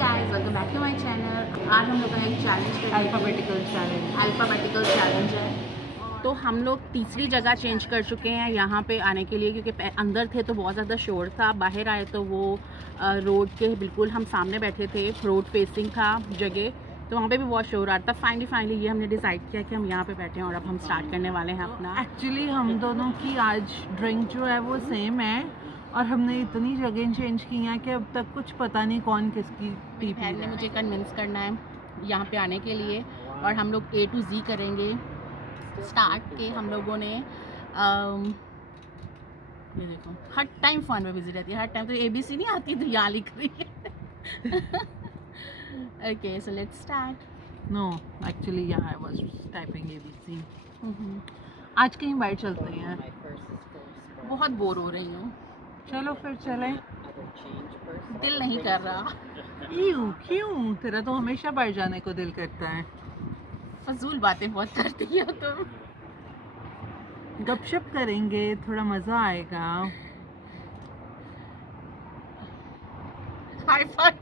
Guys, welcome back to my channel. आज हम लोग का एक चैलेंज अल्फ़ाबेटिकल चैलेंज है। तो हम लोग तीसरी जगह चेंज कर चुके हैं यहाँ पे आने के लिए, क्योंकि अंदर थे तो बहुत ज़्यादा शोर था, बाहर आए तो वो रोड के बिल्कुल हम सामने बैठे थे, रोड फेसिंग था जगह, तो वहाँ पे भी बहुत शोर आ रहा था। फाइनली ये हमने डिसाइड किया कि हम यहाँ पे बैठे हैं और अब हम स्टार्ट करने वाले हैं अपना। एक्चुअली हम दोनों की आज ड्रिंक जो है वो सेम है और हमने इतनी जगह चेंज की हैं कि अब तक कुछ पता नहीं कौन किसकी टी पी बहन ने रहा है। मुझे कन्विंस करना है यहाँ पे आने के लिए और हम लोग A to Z करेंगे। स्टार्ट के हम लोगों ने ये देखो हर टाइम फ़ोन में बिजी रहती है, हर टाइम तो ABC नहीं आती तो यहाँ लिख रही है। Okay, so let's start. No actually यहाँ आई वाज टाइपिंग ABC। आज कहीं बाहर चलते हैं। बहुत बोर हो रही हूँ, चलो फिर चलें। दिल नहीं कर रहा। क्यों? तेरा तो हमेशा बाहर जाने को दिल करता है। फजूल बातें बहुत करती हो तुम। गपशप करेंगे, थोड़ा मज़ा आएगा। High five.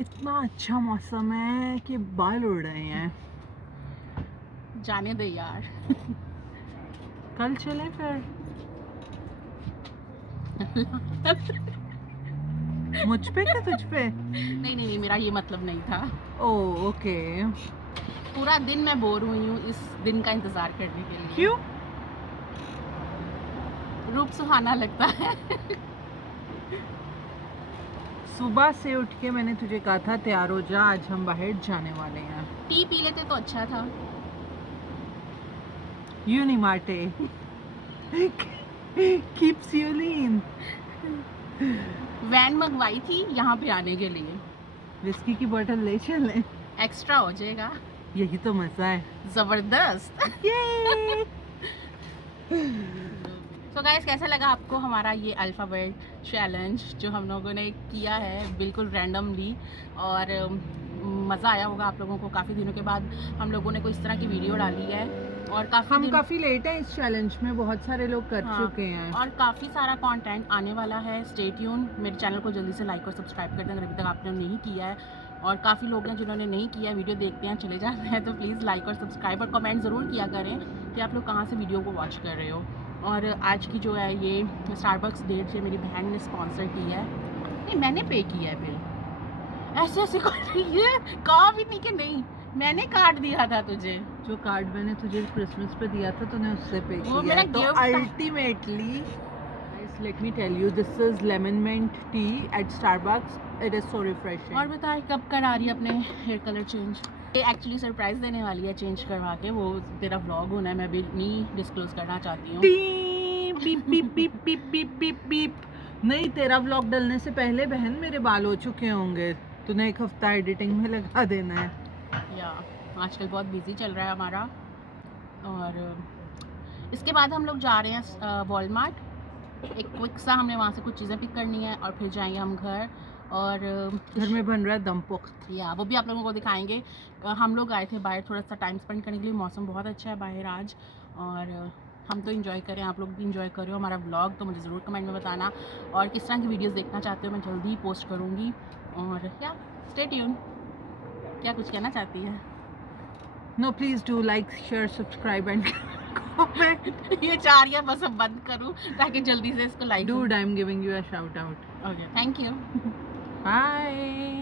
इतना अच्छा मौसम है कि बाल उड़ रहे हैं। जाने दो यार। कल चलें फिर। मुझ पे क्या तुझ पे? नहीं, मेरा ये मतलब नहीं था। Oh okay. पूरा दिन मैं बोर हुई हूँ इस दिन का इंतज़ार करने के लिए। क्यों? रूप सुहाना लगता है। सुबह से उठ के मैंने तुझे कहा था तैयार हो जा, आज हम बाहर जाने वाले हैं। टी पी लेते तो अच्छा था। यूनिमार्टे कीप्स यू लीन। वैन मंगवाई थी यहाँ पे आने के लिए, विस्की की बोतल ले चलें। एक्स्ट्रा हो जाएगा। यही तो मजा है। ज़बरदस्त। ये तो गाइस, कैसा लगा आपको हमारा ये अल्फ़ाबेट चैलेंज जो हम लोगों ने किया है बिल्कुल रैंडमली, और मज़ा आया होगा आप लोगों को। काफ़ी दिनों के बाद हम लोगों ने कोई इस तरह की वीडियो डाली है और काफ़ी लेट है इस चैलेंज में, बहुत सारे लोग कर चुके हैं और काफ़ी सारा कंटेंट आने वाला है। Stay tune. मेरे चैनल को जल्दी से लाइक और सब्सक्राइब कर दें अगर अभी तक आपने नहीं किया है, और काफ़ी लोग हैं जिन्होंने नहीं किया, वीडियो देखते हैं चले जाते हैं, तो प्लीज़ लाइक और सब्सक्राइब और कमेंट ज़रूर किया करें कि आप लोग कहाँ से वीडियो को वॉच कर रहे हो। और आज की जो है ये स्टारबक्स डेट से मेरी बहन ने स्पॉन्सर की है। नहीं, मैंने पे किया है बिल। ऐसे ये कहा भी नहीं कि नहीं, मैंने कार्ड दिया था तुझे। जो कार्ड मैंने तुझे क्रिसमस पे दिया था तूने उससे पे वो किया मेरा है। तो gift था। Ultimately let me tell you, this is lemon mint tea at Starbucks. It is so refreshing. और बताए कब करा रही है अपने हेयर कलर चेंज? ये एक्चुअली सरप्राइज देने वाली है चेंज करवा के, वो तेरा व्लॉग होना है, मैं भी नहीं डिस्क्लोज करना चाहती हूँ। Beep beep beep beep beep beep beep. नहीं, तेरा व्लॉग डलने से पहले बहन मेरे बाल हो चुके होंगे। तूने एक हफ्ता एडिटिंग में लगा देना है। या आजकल बहुत बिजी चल रहा है हमारा। और इसके बाद हम लोग जा रहे हैं वॉलमार्ट। एक क्विक सा हमने वहाँ से कुछ चीज़ें पिक करनी है और फिर जाएंगे हम घर। और घर में बन रहा है दम पुख्त। या वो भी आप लोगों को दिखाएंगे। हम लोग आए थे बाहर थोड़ा सा टाइम स्पेंड करने के लिए, मौसम बहुत अच्छा है बाहर आज, और हम तो इन्जॉय करें, आप लोग भी इन्जॉय करो हमारा व्लॉग। तो मुझे ज़रूर कमेंट में बताना, और किस तरह की वीडियोस देखना चाहते हो मैं जल्दी ही पोस्ट करूँगी। और या स्टे ट्यून। क्या कुछ कहना चाहती है? No please do like share subscribe and comment. ये चाह रही है बस अब बंद करूँ ताकि जल्दी से इसको like. Dude, I'm giving you a shout out. Okay, thank you. Bye.